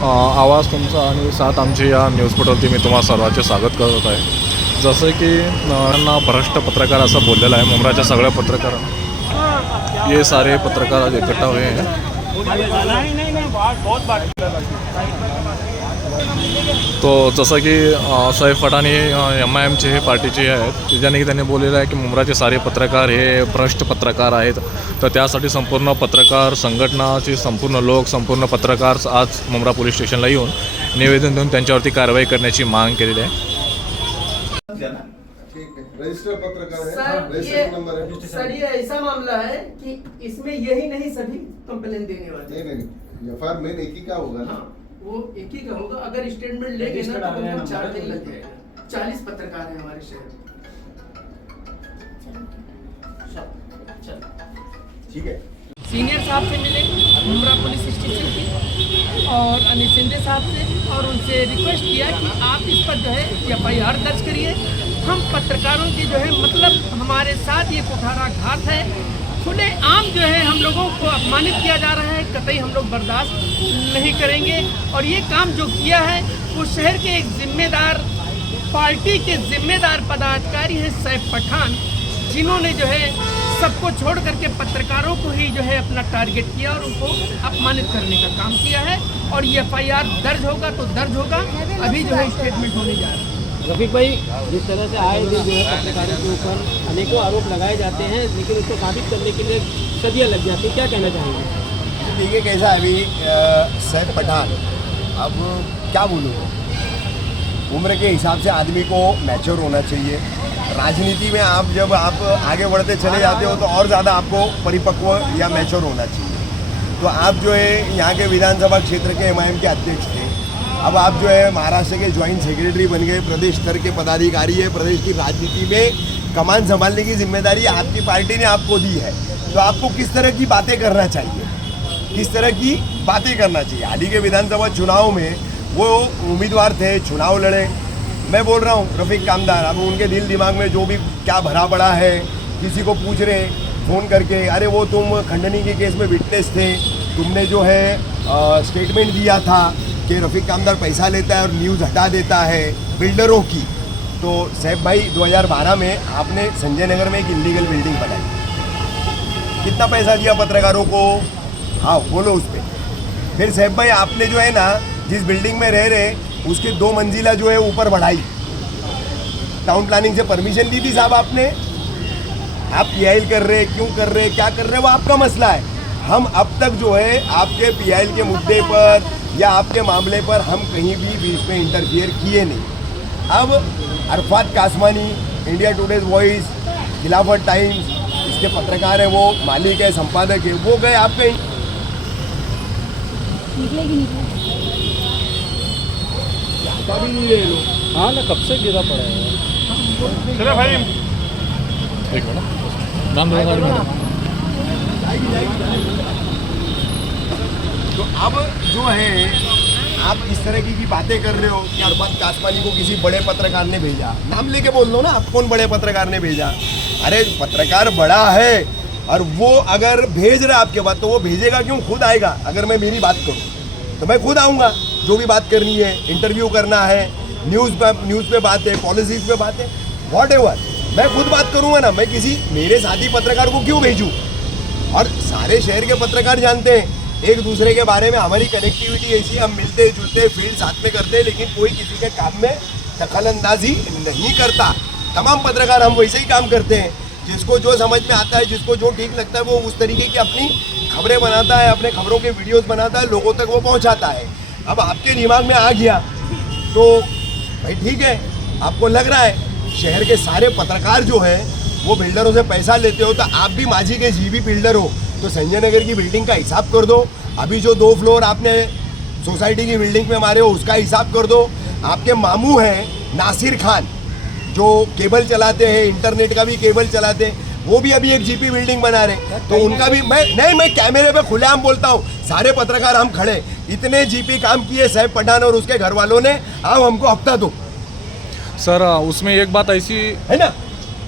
आवाज तुमचा आणि साथ आमची या न्यूज पोर्टलवरती मी तुम्हा सर्वांचे स्वागत करत आहे. जसं की त्यांना भ्रष्ट पत्रकार असं बोललेलं आहे मुंब्राच्या सगळ्या पत्रकार. ये सारे पत्रकार आज इकट्ठा हुए हैं. तो जसं की सैफ पठाण हे MIMचे हे पार्टीचे आहेत. त्यांनी बोललेलं आहे की मुंब्राचे सारे पत्रकार हे भ्रष्ट पत्रकार आहेत. तर त्यासाठी संपूर्ण पत्रकार संघटनाचे संपूर्ण लोक संपूर्ण पत्रकार आज मुंब्रा पोलीस स्टेशनला येऊन निवेदन देऊन त्यांच्यावरती कारवाई करण्याची मागणी केलेली आहे. रजिस्टर पत्रकार है, सर रजिस्ट्रेशन नंबर है। सर ये ऐसा मामला है कि इसमें यही नहीं सभी कंप्लेन देने वाले। नहीं FIR मेन एक ही का होगा ना। हाँ, वो एक ही का होगा। अगर स्टेटमेंट लेंगे ना तो कम 4 दिन लग जाएगा। 40 पत्रकार हैं हमारे शहर में। ठीक है। सीनियर साहब से मिले मुंब्रा पुलिस स्टेशन की और अनिल सिंधे साहब से, और उनसे रिक्वेस्ट किया कि आप इस पर जो है FIR दर्ज करिए। हम पत्रकारों की जो है मतलब हमारे साथ ये कुठाराघात है, खुले आम जो है हम लोगों को अपमानित किया जा रहा है, कतई हम लोग बर्दाश्त नहीं करेंगे। और ये काम जो किया है वो शहर के एक जिम्मेदार पार्टी के जिम्मेदार पदाधिकारी हैं सैफ पठान, जिन्होंने जो है सबको छोड़ करके पत्रकारों को ही जो है अपना टारगेट किया और उनको अपमानित करने का काम किया है। और ये FIR दर्ज होगा तो दर्ज होगा, अभी जो है स्टेटमेंट होने जा रहा है। रफीक भाई, जिस तरह से आए दिन जो है पत्रकारों के ऊपर अनेकों आरोप लगाए जाते हैं, लेकिन उसको साबित करने के लिए सदियां लग जाती हैं, क्या कहना चाहेंगे? देखिए कैसा है अभी सैफ पठान, अब क्या बोलूँ, उम्र के हिसाब से आदमी को मैच्योर होना चाहिए। राजनीति में आप जब आप आगे बढ़ते चले जाते हो तो और ज़्यादा आपको परिपक्व या मैच्योर होना चाहिए। तो आप जो है यहाँ के विधानसभा क्षेत्र के MIM के अध्यक्ष थे, अब आप जो है महाराष्ट्र के ज्वाइंट सेक्रेटरी बन गए, प्रदेश स्तर के पदाधिकारी है, प्रदेश की राजनीति में कमान संभालने की जिम्मेदारी आपकी पार्टी ने आपको दी है। तो आपको किस तरह की बातें करना चाहिए, किस तरह की बातें करना चाहिए। हाल ही के विधानसभा चुनाव में वो उम्मीदवार थे, चुनाव लड़े। मैं बोल रहा हूँ रफीक कामदार, अब उनके दिल दिमाग में जो भी क्या भरा पड़ा है, किसी को पूछ रहे फ़ोन करके, अरे वो तुम खंडनी के केस में विटनेस थे, तुमने जो है स्टेटमेंट दिया था कि रफीक कामदार पैसा लेता है और न्यूज़ हटा देता है बिल्डरों की। तो सैफ भाई 2012 में आपने संजय नगर में एक इलीगल बिल्डिंग बनाई, कितना पैसा दिया पत्रकारों को? हाँ बोलो उस पर। फिर सैफ भाई आपने जो है ना जिस बिल्डिंग में रह रहे उसके 2 मंजिला जो है ऊपर बढ़ाई, टाउन प्लानिंग से परमिशन दी थी साहब आपने। आप PIL कर रहे, क्यों कर रहे, क्या कर रहे, वो आपका मसला है। हम अब तक जो है आपके PIL के मुद्दे पर या आपके मामले पर हम कहीं भी बीच में इंटरफियर किए नहीं। अब अरफात कासमानी, इंडिया टुडेज वॉइस, खिलाफत टाइम्स, इसके पत्रकार है, वो मालिक है, संपादक है, वो गए आपके अभी नहीं है लोग। हाँ ना, कब से गिरा पड़ा है। चलो भाई एक मिनट नाम तो अब जो है आप इस तरह की बातें कर रहे हो कि अरफात कासमानी को किसी बड़े पत्रकार ने भेजा, नाम लेके बोल दो ना आप, कौन बड़े पत्रकार ने भेजा। अरे पत्रकार बड़ा है और वो अगर भेज रहा है आपके बात तो वो भेजेगा क्यों, खुद आएगा। अगर मैं मेरी बात करूँ तो मैं खुद आऊँगा, जो भी बात करनी है, इंटरव्यू करना है, न्यूज़ पे बात है, पॉलिसीज़ पे बात है, व्हाटएवर, मैं खुद बात करूँगा ना। मैं किसी मेरे साथी पत्रकार को क्यों भेजूँ? और सारे शहर के पत्रकार जानते हैं एक दूसरे के बारे में, हमारी कनेक्टिविटी ऐसी, हम मिलते जुलते फील्ड साथ में करते हैं, लेकिन कोई किसी के काम में दखलंदाजी नहीं करता। तमाम पत्रकार हम वैसे ही काम करते हैं, जिसको जो समझ में आता है, जिसको जो ठीक लगता है, वो उस तरीके की अपनी खबरें बनाता है, अपने खबरों के वीडियोस बनाता है, लोगों तक वो पहुंचाता है। अब आपके दिमाग में आ गया तो भाई ठीक है, आपको लग रहा है शहर के सारे पत्रकार जो है वो बिल्डरों से पैसा लेते हो, तो आप भी माझी के जीबी बिल्डर हो, तो संजय नगर की बिल्डिंग का हिसाब कर दो। अभी जो 2 फ्लोर आपने सोसाइटी की बिल्डिंग में मारे हो उसका हिसाब कर दो। आपके मामू हैं नासिर खान, जो केबल चलाते हैं, इंटरनेट का भी केबल चलाते हैं, वो भी अभी एक GP बिल्डिंग बना रहे, तो उनका भी मैं कैमरे पे खुलेआम बोलता हूँ, सारे पत्रकार हम खड़े, इतने GP काम किए सैफ पठान और उसके घर वालों ने, आप हमको हफ्ता दो। सर उसमें एक बात ऐसी है ना,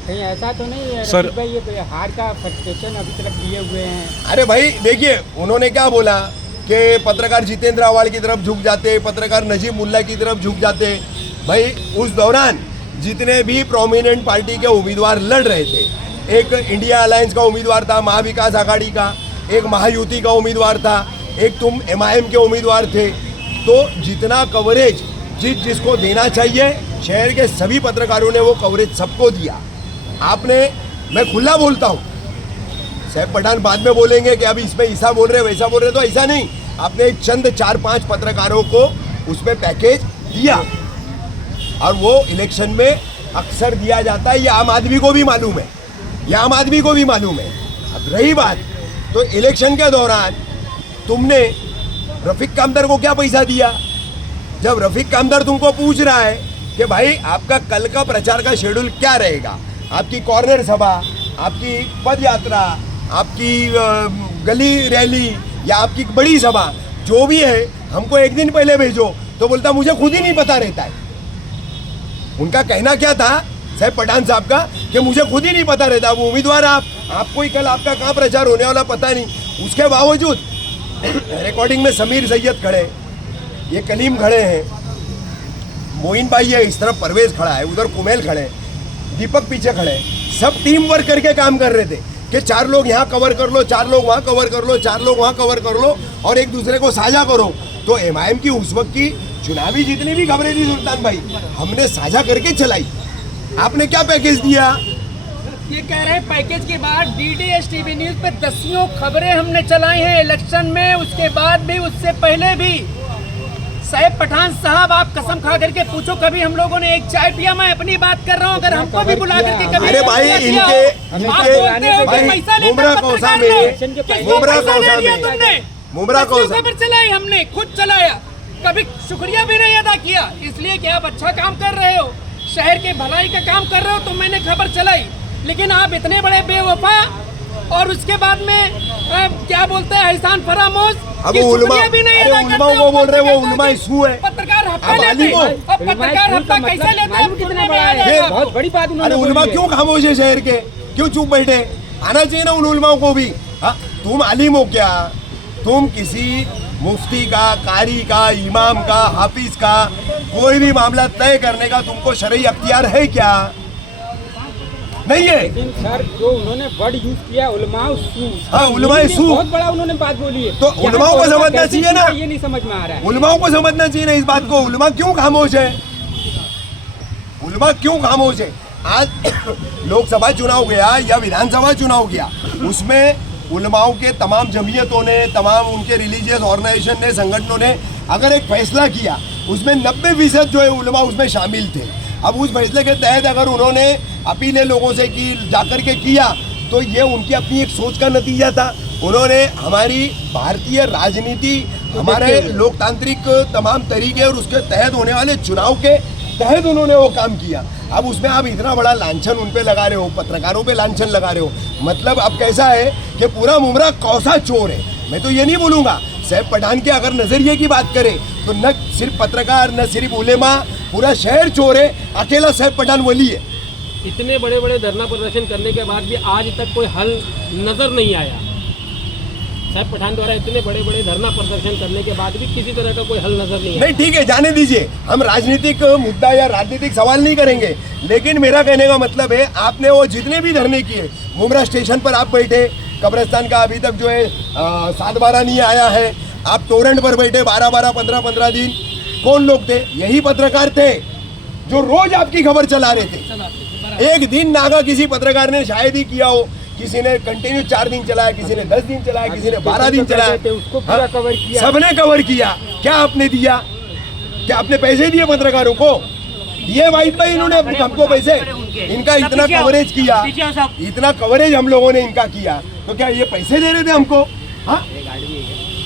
कहीं ऐसा तो नहीं है सर, रफीक भाई, ये हार का फ्रस्ट्रेशन अभी तक दिए हुए हैं? अरे भाई देखिए, उन्होंने क्या बोला कि पत्रकार जितेंद्र आवाड़ की तरफ झुक जाते, पत्रकार नजीब मुल्ला की तरफ झुक जाते। भाई उस दौरान जितने भी प्रोमिनेंट पार्टी के उम्मीदवार लड़ रहे थे, एक इंडिया अलायंस का उम्मीदवार था, महाविकास आघाड़ी का, एक महायुति का उम्मीदवार था, एक तुम MIM के उम्मीदवार थे, तो जितना कवरेज जिसको देना चाहिए शहर के सभी पत्रकारों ने वो कवरेज सबको दिया। आपने, मैं खुला बोलता हूँ, साहब पठान बाद में बोलेंगे कि अभी इसमें ऐसा बोल रहे वैसा बोल रहे, तो ऐसा नहीं, आपने एक चंद 4-5 पत्रकारों को उसमें पैकेज दिया और वो इलेक्शन में अक्सर दिया जाता है, ये आम आदमी को भी मालूम है, ये आम आदमी को भी मालूम है। अब रही बात, तो इलेक्शन के दौरान तुमने रफीक कामदर को क्या पैसा दिया? जब रफीक कामदर तुमको पूछ रहा है कि भाई आपका कल का प्रचार का शेड्यूल क्या रहेगा, आपकी कॉर्नर सभा, आपकी पद यात्रा, आपकी गली रैली या आपकी बड़ी सभा जो भी है, हमको एक दिन पहले भेजो, तो बोलता मुझे खुद ही नहीं पता रहता है। उनका कहना क्या था साहब पठान साहब का कि मुझे खुद ही नहीं पता रहता। वो उम्मीदवार आपको ही कल आपका कहाँ प्रचार होने वाला पता नहीं। उसके बावजूद रिकॉर्डिंग में समीर सैयद खड़े, ये कलीम खड़े हैं, मोइन भाई है, इस तरफ परवेज खड़ा है, उधर कुमेल खड़े, दीपक पीछे खड़े, सब टीम वर्क करके काम कर रहे थे कि 4 लोग यहाँ कवर कर लो, 4 लोग वहाँ कवर कर लो, 4 लोग वहाँ कवर कर लो और एक दूसरे को साझा करो। तो MIM की उस वक्त की चुनावी जितनी भी खबरें थी सुल्तान भाई, हमने साझा करके चलाई। आपने क्या पैकेज दिया? ये कह रहे हैं पैकेज के बाद DDS TV न्यूज पे 10 खबरें हमने चलाई हैं इलेक्शन में, उसके बाद भी, उससे पहले भी। साहब पठान साहब, आप कसम खा करके पूछो कभी हम लोगों ने एक चाय पिया? मैं अपनी बात कर रहा हूँ, अगर हमको भी बुला करके कभी अरे भाई मुमरा कौसा खबर चलाई, हमने खुद चलाया, कभी शुक्रिया भी नहीं अदा किया, इसलिए कि आप अच्छा काम कर रहे हो, शहर के भलाई का काम कर रहे हो, तो मैंने खबर चलाई। लेकिन आप इतने बड़े बेवफा और उसके बाद में क्या बोलते हैं एहसान फरामोश, अब उलमा भी नहीं, अरे उलमा को बोल रहे, वो उलमा इशू है। पत्रकार हफ्ता लेते हैं, अब पत्रकार हफ्ता कैसे लेते हैं? कितना बड़ा है, बहुत बड़ी बात उन्होंने बोली। उलमा क्यों खामोश है शहर के, क्यों चुप बैठे? आना चाहिए ना उन उलमाओं को भी। हाँ, तुम आलिम हो क्या? तुम किसी मुफ्ती का, कारी का, इमाम का, हाफिज का कोई भी मामला तय करने का तुमको शरई अख्तियार है क्या? नहीं है। लेकिन सर जो उन्होंने वर्ड यूज किया उलमाओ सू, हाँ उलमाए सू, बहुत बड़ा उन्होंने बात बोली है। तो उलमाओं को समझना चाहिए ना, ये नहीं समझ में आ रहा है। उलमाओं को समझना चाहिए ना इस बात को। उलमा क्यों खामोश है? उलमा क्यों खामोश है? आज लोकसभा चुनाव गया या विधानसभा चुनाव गया, उसमें उलमाओं के तमाम जमीयतों ने, तमाम उनके रिलीजियस ऑर्गेनाइजेशन ने, संगठनों ने अगर एक फैसला किया, उसमें 90% जो है उलमा उसमें शामिल थे। अब उस फैसले के तहत अगर उन्होंने अपीलें लोगों से की, जाकर के किया, तो ये उनकी अपनी एक सोच का नतीजा था। उन्होंने हमारी भारतीय राजनीति, हमारे लोकतांत्रिक तमाम तरीके और उसके तहत होने वाले चुनाव के तहत उन्होंने वो काम किया। अब उसमें आप इतना बड़ा लांछन उन पे लगा रहे हो, पत्रकारों पे लांछन लगा रहे हो। मतलब अब कैसा है कि पूरा मुमरा कौसा चोर है। मैं तो ये नहीं बोलूँगा, साहब पठान के अगर नज़रिए की बात करें तो न सिर्फ पत्रकार, न सिर्फ उलेमा, पूरा शहर चोर है, अकेला साहब पठान वली है। इतने बड़े बड़े धरना प्रदर्शन करने के बाद भी आज तक कोई हल नजर नहीं आया। साहब पठान द्वारा इतने बड़े बड़े धरना प्रदर्शन करने के बाद भी किसी तरह का कोई हल नजर नहीं आया। नहीं ठीक है, जाने दीजिए, हम राजनीतिक मुद्दा या राजनीतिक सवाल नहीं करेंगे, लेकिन मेरा कहने का मतलब है आपने वो जितने भी धरने किए, मुमरा स्टेशन पर आप बैठे, कब्रिस्तान का अभी तक जो है 7-12 नहीं आया है, आप टोरेंट पर बैठे 12-12, 15-15 दिन, कौन लोग थे? यही पत्रकार थे जो रोज आपकी खबर चला रहे थे। एक दिन नागा किसी पत्रकार ने शायद ही किया हो, किसी ने कंटिन्यू 4 दिन चलाया, किसी ने 10 दिन चलाया, किसी ने 12 दिन चलाया, उसको पूरा कवर किया, सबने कवर किया। क्या आपने दिया? क्या आपने पैसे दिए पत्रकारों को? दिए वाहिद भाई इन्होंने हमको पैसे? इनका इतना कवरेज किया, इतना कवरेज हम लोगों ने इनका किया, तो क्या ये पैसे दे रहे थे हमको? हाँ,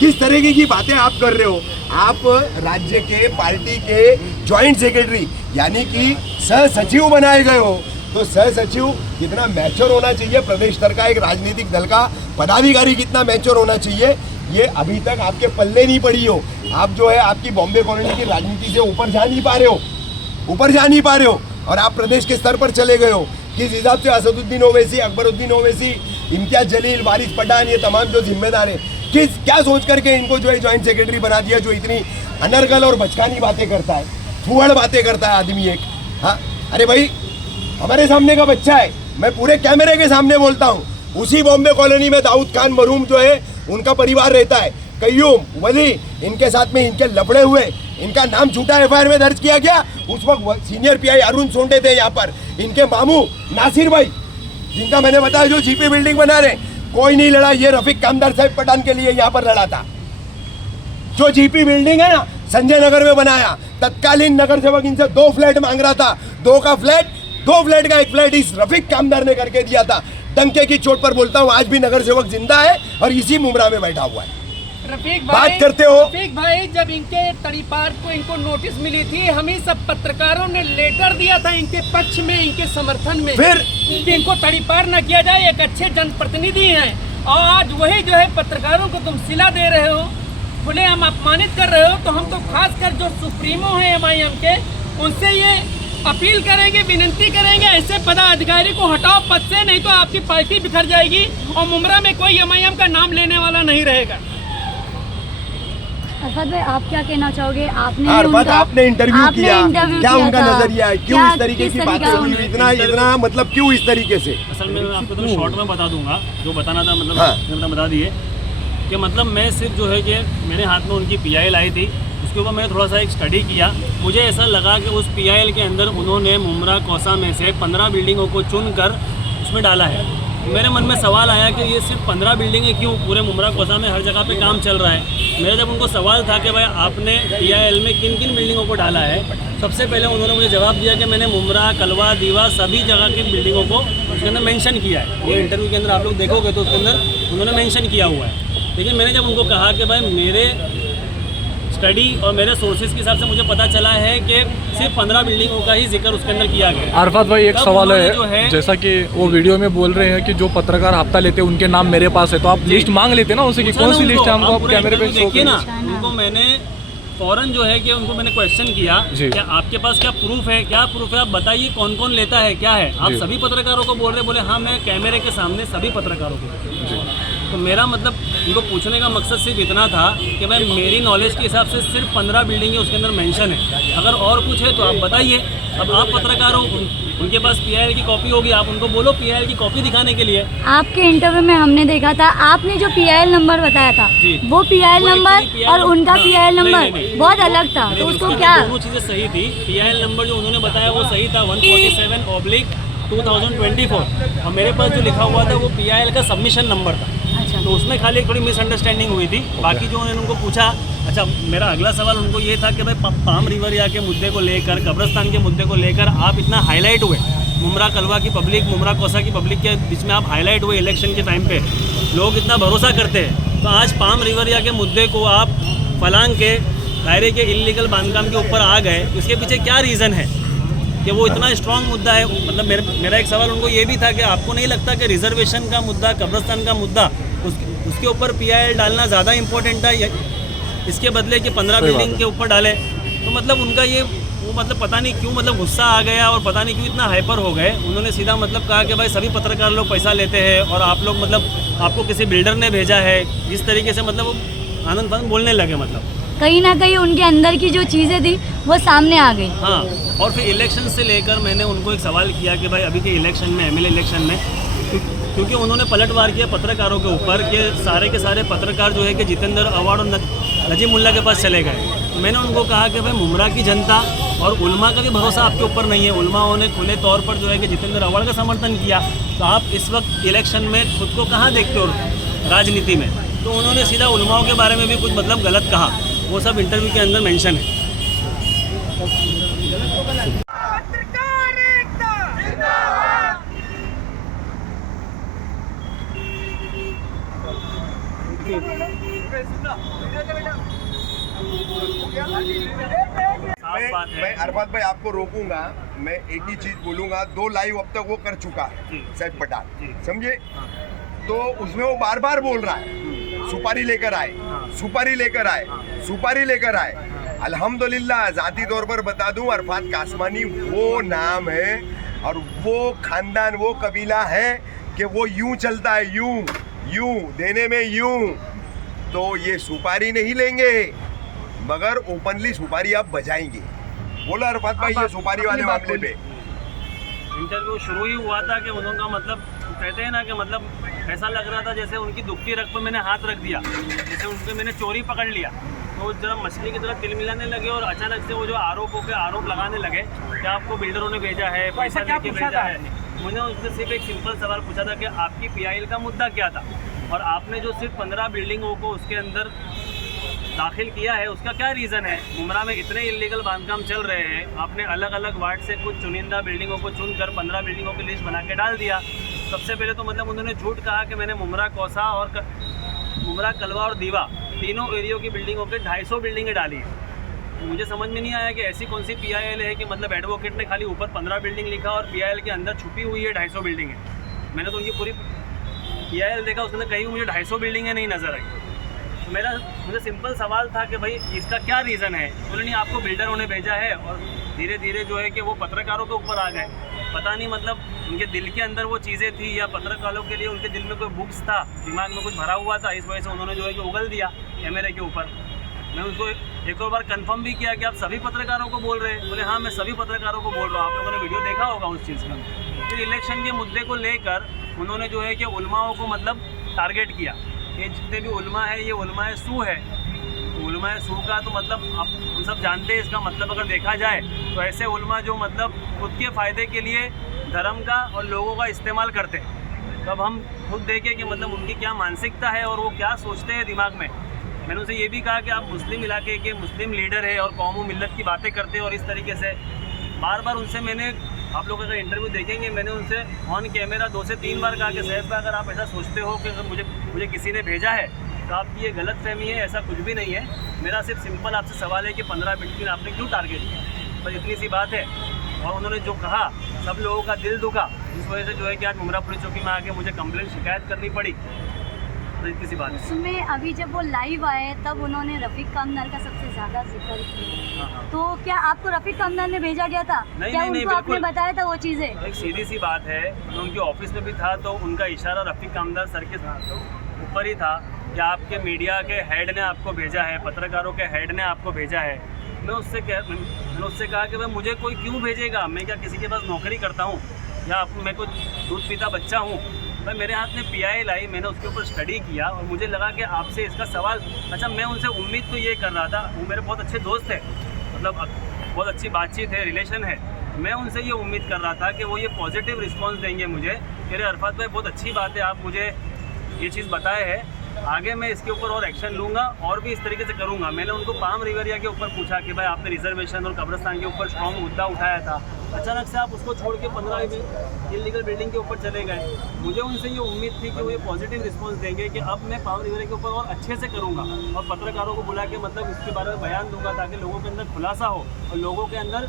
किस तरीके की बातें आप कर रहे हो? आप राज्य के पार्टी के ज्वाइंट सेक्रेटरी यानी कि सह सचिव बनाए गए हो, तो सह सचिव कितना मैच्योर होना चाहिए, प्रदेश स्तर का एक राजनीतिक दल का पदाधिकारी कितना मैच्योर होना चाहिए, ये अभी तक आपके पल्ले नहीं पड़ी हो। आप जो है आपकी बॉम्बे कॉलोनी की राजनीति से ऊपर जा नहीं पा रहे हो, ऊपर जा नहीं पा रहे हो, और आप प्रदेश के स्तर पर चले गए हो। किस हिसाब से असदुद्दीन ओवैसी, अकबरुद्दीन ओवैसी, इम्तियाज जलील, वारिस पठान, ये तमाम जो जिम्मेदार है, क्या सोच करके इनको जो है ज्वाइंट सेक्रेटरी बना दिया, जो इतनी अनर्गल और बचकानी बातें करता है, फुहड़ बातें करता है आदमी एक। हाँ, अरे भाई हमारे सामने का बच्चा है, मैं पूरे कैमरे के सामने बोलता हूँ। उसी बॉम्बे कॉलोनी में दाऊद खान मरूम जो है उनका परिवार रहता है, कयूम वली, इनके साथ में इनके लफड़े हुए, इनका नाम झूठा एफआईआर में दर्ज किया गया। उस वक्त सीनियर पीआई अरुण सोंडे थे यहाँ पर, इनके मामू नासिर भाई जिनका मैंने बताया जो जीपी बिल्डिंग बना रहे, कोई नहीं लड़ा, ये रफीक कामदार साहब पठान के लिए यहाँ पर लड़ा था। जो जीपी बिल्डिंग है ना संजय नगर में बनाया, तत्कालीन नगर सेवक इनसे 2 फ्लैट मांग रहा था, 2 फ्लैट का 1 फ्लैट इस रफीक कामदार ने करके दिया था। डंके की चोट पर बोलता हूँ, आज भी नगर सेवक जिंदा है और इसी मुमरा में बैठा हुआ है। रफीक बात भाई, करते हो? रफीक भाई, जब इनके तड़ीपार को इनको नोटिस मिली थी, हम ही सब पत्रकारों ने लेटर दिया था इनके पक्ष में, इनके समर्थन में, फिर कि इनको तड़ीपार न किया जाए, एक अच्छे जनप्रतिनिधि हैं। और आज वही जो है पत्रकारों को तुम सिला दे रहे हो, खुले हम अपमानित कर रहे हो। तो हम तो खासकर जो सुप्रीमो है MIM के, उनसे ये अपील करेंगे, विनती करेंगे, ऐसे पदाधिकारी को हटाओ पद से, नहीं तो आपकी पार्टी बिखर जाएगी और मुमरा में कोई MIM का नाम लेने वाला नहीं रहेगा। अरफत भाई, आप क्या कहना चाहोगे? आपने आपने इंटरव्यू किया, क्या उनका था? नजरिया है? क्यों इस तरीके की बातें हुई? इतना मतलब क्यों इस तरीके से? असल में मैं आपको तो शॉर्ट में बता दूंगा, जो बताना था मतलब हाँ। मैंने बता दिए कि मतलब मैं सिर्फ जो है कि मेरे हाथ में उनकी PIL आई थी, उसके ऊपर मैंने थोड़ा सा एक स्टडी किया। मुझे ऐसा लगा कि उस PIL के अंदर उन्होंने मुमरा कौसा में से 15 बिल्डिंगों को चुनकर उसमें डाला है। मेरे मन में सवाल आया कि ये सिर्फ 15 बिल्डिंगें क्यों, पूरे मुमरा कौसा में हर जगह पे काम चल रहा है। मेरा जब उनको सवाल था कि भाई आपने PIL में किन किन बिल्डिंगों को डाला है, सबसे पहले उन्होंने मुझे जवाब दिया कि मैंने मुमरा, कलवा, दीवा सभी जगह की बिल्डिंगों को उसके अंदर मेंशन किया है। ये इंटरव्यू के अंदर आप लोग देखोगे तो उसके अंदर उन्होंने मेंशन किया हुआ है। लेकिन मैंने जब उनको कहा कि भाई मेरे स्टडी और मेरे सोर्सेज के हिसाब से मुझे पता चला है कि सिर्फ 15 बिल्डिंगों का ही जिक्र उसके अंदर किया गया। अरफत भाई, एक तब सवाल उन्होंने जो है, है जैसा कि वो वीडियो में बोल रहे हैं कि जो पत्रकार हफ्ता लेते हैं उनके नाम मेरे पास है, तो आप लिस्ट मांग लेते ना उनसे कि पूछा कौन ना सी लिस्ट है, उनको, हमको आप आप पूरा कैमरे पे इंटरव्यू शो देखिए ना। करिए। उनको मैंने फौरन जो है कि उनको मैंने क्वेश्चन किया जी। कि आपके पास क्या प्रूफ है, आप बताइए कौन कौन लेता है, क्या है। आप जी। सभी पत्रकारों को बोल रहे, बोले हाँ मैं कैमरे के सामने सभी पत्रकारों को। जी। तो मेरा मतलब उनको पूछने का मकसद सिर्फ इतना था कि भाई मेरी नॉलेज के हिसाब से सिर्फ 15 बिल्डिंगें उसके अंदर मेंशन है, अगर और कुछ है तो आप बताइए। अब आप पत्रकार हो, उनके पास PIL की कॉपी होगी, आप उनको बोलो PIL की कॉपी दिखाने के लिए। आपके इंटरव्यू में हमने देखा था, आपने जो PIL नंबर बताया था, जी। वो PIL वो नंबर actually और उनका हाँ, PIL नहीं, नंबर नहीं। बहुत अलग था, तो उसको क्या? दोनों चीज़ें सही थी। PIL नंबर जो उन्होंने बताया वो सही था, 147/2024, और मेरे पास जो लिखा हुआ था वो PIL का सबमिशन नंबर था। अच्छा। तो उसमें खाली एक थोड़ी मिसअंडरस्टैंडिंग हुई थी। बाकी जो उन्होंने उनको पूछा, अच्छा मेरा अगला सवाल उनको ये था कि भाई पाम रिवरिया के मुद्दे को लेकर, कब्रस्तान के मुद्दे को लेकर आप इतना हाईलाइट हुए, मुमरा कलवा की पब्लिक, मुमरा कौसा की पब्लिक के बीच में आप हाईलाइट हुए इलेक्शन के टाइम पे, लोग इतना भरोसा करते हैं, तो आज पाम रिवरिया के मुद्दे को आप फलांग के दायरे के इल्लीगल बांधकाम के ऊपर आ गए, इसके पीछे क्या रीज़न है कि वो इतना स्ट्रॉन्ग मुद्दा है। मतलब मेरा एक सवाल उनको ये भी था कि आपको नहीं लगता कि रिजर्वेशन का मुद्दा, कब्रस्तान का मुद्दा, उसके ऊपर PIL डालना ज़्यादा इम्पोर्टेंट था, इसके बदले कि 15 बिल्डिंग के ऊपर डाले। तो मतलब उनका ये वो मतलब पता नहीं क्यों मतलब गुस्सा आ गया और पता नहीं क्यों इतना हाइपर हो गए। उन्होंने सीधा मतलब कहा कि भाई सभी पत्रकार लोग पैसा लेते हैं और आप लोग मतलब आपको किसी बिल्डर ने भेजा है, इस तरीके से मतलब वो आनंद फानंद बोलने लगे। मतलब कहीं ना कहीं उनके अंदर की जो चीज़ें थी वो सामने आ गई। हाँ, और फिर इलेक्शन से लेकर मैंने उनको एक सवाल किया कि भाई अभी के इलेक्शन में, MLA इलेक्शन में, क्योंकि उन्होंने पलटवार किया पत्रकारों के ऊपर कि सारे के सारे पत्रकार जो है कि जितेंद्र अवार्ड और नजीम मुल्ला के पास चले गए। तो मैंने उनको कहा कि भाई मुमरा की जनता और उल्मा का भी भरोसा आपके ऊपर नहीं है। उल्माओं ने खुले तौर पर जो है कि जितेंद्र अवार्ड का समर्थन किया, तो आप इस वक्त इलेक्शन में खुद को कहाँ देखते हो राजनीति में? तो उन्होंने सीधा उल्माओं के बारे में भी कुछ मतलब गलत कहा, वो सब इंटरव्यू के अंदर मेंशन है। मैं अरफत भाई आपको रोकूंगा, मैं एक ही चीज बोलूंगा, 2 लाइव अब तक वो कर चुका है सैफ पठान, समझे? तो उसमें वो बार बार बोल रहा है सुपारी लेकर आए, सुपारी लेकर आए, सुपारी लेकर आए। अल्हम्दुलिल्लाह जाती तौर पर बता दूं, अरफात कासमानी वो नाम है और वो खानदान, वो कबीला है कि वो यूं चलता है, यूं यूं देने में यूं तो ये सुपारी नहीं लेंगे, मगर ओपनली सुपारी आप बजाएंगे। बोला अरफात भाई ये सुपारी वाले मामले पे। इंटरव्यू शुरू ही हुआ था कि उन्होंने मतलब कहते हैं ना कि मतलब ऐसा लग रहा था जैसे उनकी दुखती रग पर मैंने हाथ रख दिया, जैसे उनके मैंने चोरी पकड़ लिया। तो जरा मछली की तरह तिलमिलाने लगे और अचानक से वो जो आरोपों पे आरोप लगाने लगे कि आपको बिल्डरों ने भेजा है, पैसा देके भेजा है। मैंने उनसे सिर्फ एक सिंपल सवाल पूछा था कि आपकी PIL का मुद्दा क्या था और आपने जो सिर्फ 15 बिल्डिंगों को उसके अंदर दाखिल किया है उसका क्या रीज़न है। मुमरा में इतने इलीगल बांधकाम चल रहे हैं, आपने अलग अलग वार्ड से कुछ चुनिंदा बिल्डिंगों को चुनकर 15 बिल्डिंगों की लिस्ट बना के डाल दिया। सबसे पहले तो मतलब उन्होंने झूठ कहा कि मैंने मुमरा कौसा और मुमरा कलवा और दीवा तीनों एरियो की बिल्डिंगों के 250 बिल्डिंगें डाली है। तो मुझे समझ में नहीं आया कि ऐसी कौन सी PIL है कि मतलब एडवोकेट ने खाली ऊपर 15 बिल्डिंग लिखा और PIL के अंदर छुपी हुई है 250 बिल्डिंगें। मैंने तो उनकी पूरी PIL देखा, उसके अंदर कहीं मुझे 250 बिल्डिंगें नहीं नजर आई। तो मुझे सिंपल सवाल था कि भाई इसका क्या रीज़न है। बोले नहीं आपको बिल्डरों ने भेजा है और धीरे धीरे जो है कि वो पत्रकारों के ऊपर आ गए। पता नहीं मतलब उनके दिल के अंदर वो चीज़ें थी या पत्रकारों के लिए उनके दिल में कोई बुक्स था, दिमाग में कुछ भरा हुआ था, इस वजह से उन्होंने जो है कि उगल दिया कैमरे के ऊपर। मैं उनको एक और बार कंफर्म भी किया कि आप सभी पत्रकारों को बोल रहे हैं। बोले हाँ मैं सभी पत्रकारों को बोल रहा हूँ, आप लोगों ने वीडियो देखा होगा उस चीज़ का। फिर इलेक्शन के मुद्दे को लेकर उन्होंने जो है कि उलमाओं को मतलब टारगेट किया। ये जितने भी उलमा है ये उलमाए सू है। तो उलमाए सू का तो मतलब आप हम सब जानते हैं इसका मतलब अगर देखा जाए तो ऐसे उलमा जो मतलब खुद के फ़ायदे के लिए धर्म का और लोगों का इस्तेमाल करते हैं। तो अब हम खुद देखें कि मतलब उनकी क्या मानसिकता है और वो क्या सोचते हैं दिमाग में। मैंने उनसे ये भी कहा कि आप मुस्लिम इलाके के मुस्लिम लीडर है और कौम व मिल्लत की बातें करते हैं और इस तरीके से बार बार उनसे मैंने आप लोग अगर इंटरव्यू देखेंगे मैंने उनसे ऑन कैमरा 2 से 3 बार कहा कि साहब अगर आप ऐसा सोचते हो कि अगर मुझे किसी ने भेजा है तो आपकी ये गलत फहमी है, ऐसा कुछ भी नहीं है। मेरा सिर्फ सिंपल आपसे सवाल है कि 15 बिल्डिंग आपने क्यों टारगेट किया, बस इतनी सी बात है। और उन्होंने जो कहा सब लोगों का दिल दुखा, इस वजह से जो है कि आज मुमरा पुलिस चौकी में आके मुझे कंप्लेंट शिकायत करनी पड़ी। तो इतनी सी बात है। उसमें अभी जब वो लाइव आए तब उन्होंने रफीक कामदार का सबसे ज़्यादा जिक्र किया। तो क्या आपको रफीक कामदार ने भेजा गया था? नहीं, क्या नहीं, उनको आपने बिल्कुल। बताया था वो चीज़ें? एक सीधी सी बात है, मैं उनके ऑफिस में भी था तो उनका इशारा रफीक कामदार सर के ऊपर ही था कि आपके मीडिया के हेड ने आपको भेजा है, पत्रकारों के हेड ने आपको भेजा है। मैंने उससे कहा कि भाई मुझे कोई क्यों भेजेगा, मैं क्या किसी के पास नौकरी करता हूँ या मैं कुछ दूध पीता बच्चा हूँ। भाई मेरे हाथ में PIL आई, मैंने उसके ऊपर स्टडी किया और मुझे लगा कि आपसे इसका सवाल अच्छा मैं उनसे उम्मीद तो ये कर रहा था, वो मेरे बहुत अच्छे दोस्त है, मतलब बहुत अच्छी बातचीत है, रिलेशन है। मैं उनसे ये उम्मीद कर रहा था कि वो ये पॉजिटिव रिस्पांस देंगे मुझे कि अरे अरफात भाई बहुत अच्छी बात है आप मुझे ये चीज़ बताए है, आगे मैं इसके ऊपर और एक्शन लूँगा और भी इस तरीके से करूँगा। मैंने उनको पाम रिवरिया के ऊपर पूछा कि भाई आपने रिजर्वेशन और कब्रिस्तान के ऊपर स्ट्रॉन्ग मुद्दा उठाया था, अचानक से आप उसको छोड़ के 15 इलीगल बिल्डिंग के ऊपर चले गए। मुझे उनसे ये उम्मीद थी कि वो ये पॉजिटिव रिस्पांस देंगे कि अब मैं पाम रिवरिया के ऊपर और अच्छे से करूँगा और पत्रकारों को बुला के मतलब इसके बारे में बयान दूंगा ताकि लोगों के अंदर खुलासा हो और लोगों के अंदर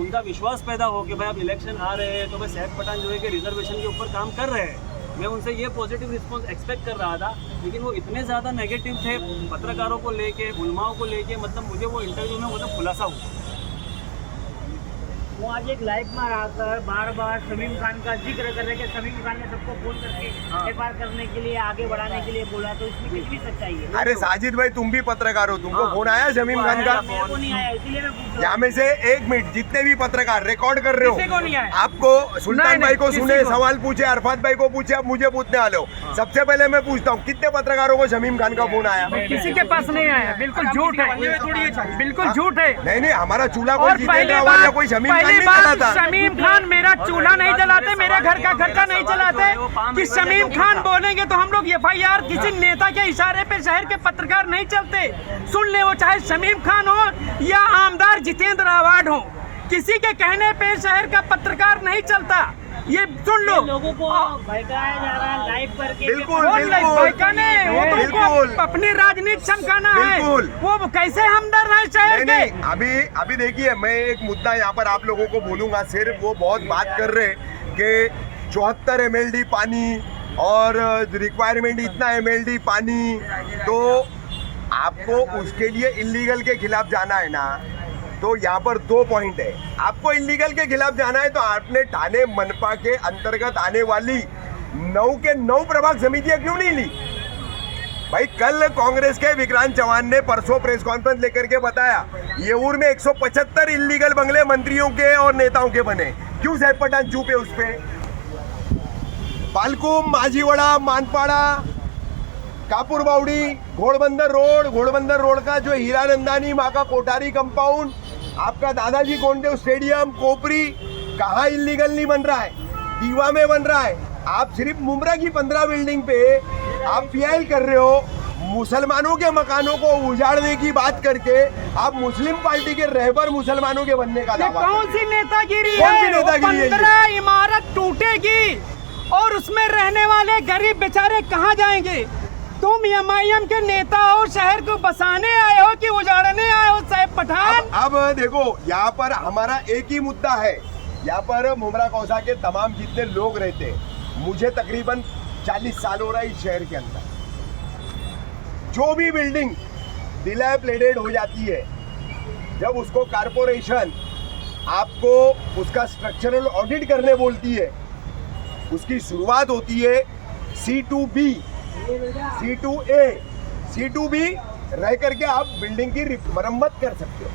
उनका विश्वास पैदा हो कि भाई अब इलेक्शन आ रहे हैं तो भाई सैफ पठान जो है कि रिजर्वेशन के ऊपर काम कर रहे हैं। मैं उनसे ये पॉजिटिव रिस्पांस एक्सपेक्ट कर रहा था, लेकिन वो इतने ज़्यादा नेगेटिव थे पत्रकारों को लेके, उलमाओं को लेके, मतलब मुझे वो इंटरव्यू में मतलब खुलासा हुआ। वो आज एक लाइव में आकर बार बार शमीम खान का जिक्र कर रहे कि शमीम खान ने सबको फोन करके FIR करने के लिए आगे बढ़ाने के लिए बोला, तो इसमें कुछ भी सच्चाई है? अरे साजिद भाई तुम भी पत्रकार हो, तुमको फोन आया शमीम खान का? मेरे को नहीं आया, इसीलिए मैं पूछ रहा यहाँ में से 1 मिनट जितने भी पत्रकार रिकॉर्ड कर रहे किसी को नहीं हो, आया। आपको सुल्तान भाई को किसी सुने को। सवाल पूछे, अरफात भाई को पूछे, अब मुझे पूछने वाले हो। सबसे पहले मैं पूछता हूँ कितने पत्रकारों को शमीम खान का फोन आया? किसी के पास नहीं आया, बिल्कुल झूठ है, बिल्कुल झूठ है। नहीं नहीं, हमारा चूल्हा कोई और जितेंद्र अवाल या कोई शमीम खान नहीं चलाता। शमीम खान मेरा चूल्हा नहीं जलाते, मेरे घर का खर्चा नहीं चलाते कि शमीम खान बोलेंगे तो हम लोग FIR किसी नेता के इशारे पे शहर के पत्रकार नहीं चलते। सुन ले, वो चाहे शमीम खान हो या आमदार जितेंद्र अवार्ड हो, किसी के कहने पे शहर का पत्रकार नहीं चलता। ये सुन लो, लोगों को भड़काया जा रहा है लाइव करके। बिल्कुल वो भड़काने, वो तो बिल्कुल उनको अपनी राजनीति चमकाना है। बिल्कुल। वो कैसे हमदर्द है शहर के? नहीं, अभी देखिए, मैं एक मुद्दा यहाँ पर आप लोगों को बोलूंगा। सिर्फ वो बहुत बात कर रहे कि 74 MLD पानी और रिक्वायरमेंट इतना MLD पानी, तो आपको उसके लिए इलीगल के खिलाफ जाना है ना, तो यहाँ पर 2 पॉइंट है। आपको इलीगल के खिलाफ जाना है तो आपने ठाणे मनपा के अंतर्गत आने वाली 9 के 9 प्रभाग समितियां क्यों नहीं ली? भाई कल कांग्रेस के विक्रांत चौहान ने परसों प्रेस कॉन्फ्रेंस लेकर के बताया येऊर में 175 इलीगल बंगले मंत्रियों के और नेताओं के बने। क्यों साहब पठान चुप है उस पे? पालकुम, माझीवाड़ा, मानपाड़ा, कापुर बावड़ी, घोड़बंदर रोड का जो हीरानंदानी माँ का कोठारी कंपाउंड, आपका दादाजी कोंडदेव स्टेडियम, कोपरी, कहाँ इलीगल नहीं बन रहा है? दीवा में बन रहा है। आप सिर्फ मुमरा की 15 बिल्डिंग पे आप पीआईएल कर रहे हो। मुसलमानों के मकानों को उजाड़ने की बात करके आप मुस्लिम पार्टी के रहबर मुसलमानों के बनने का दावा कौन सी नेतागिरी कौन सी है? नेतागिरी है? 15 इमारत टूटेगी और उसमें रहने वाले गरीब बेचारे कहाँ जाएंगे? तुम एमआईएम के नेता हो, शहर को बसाने आए हो कि उजाड़ने आए हो साहब पठान? अब देखो यहाँ पर हमारा एक ही मुद्दा है। यहाँ पर मुमरा कौसा के तमाम जितने लोग रहते हैं, मुझे तकरीबन 40 साल हो रहा है इस शहर के अंदर। जो भी बिल्डिंग डिलैपिडेटेड हो जाती है, जब उसको कारपोरेशन आपको उसका स्ट्रक्चरल ऑडिट करने बोलती है, उसकी शुरुआत होती है C2B, C2A, C2B रह करके आप बिल्डिंग की मरम्मत कर सकते हो।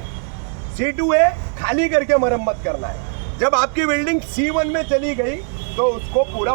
C2A खाली करके मरम्मत करना है। जब आपकी बिल्डिंग C1 में चली गई तो उसको पूरा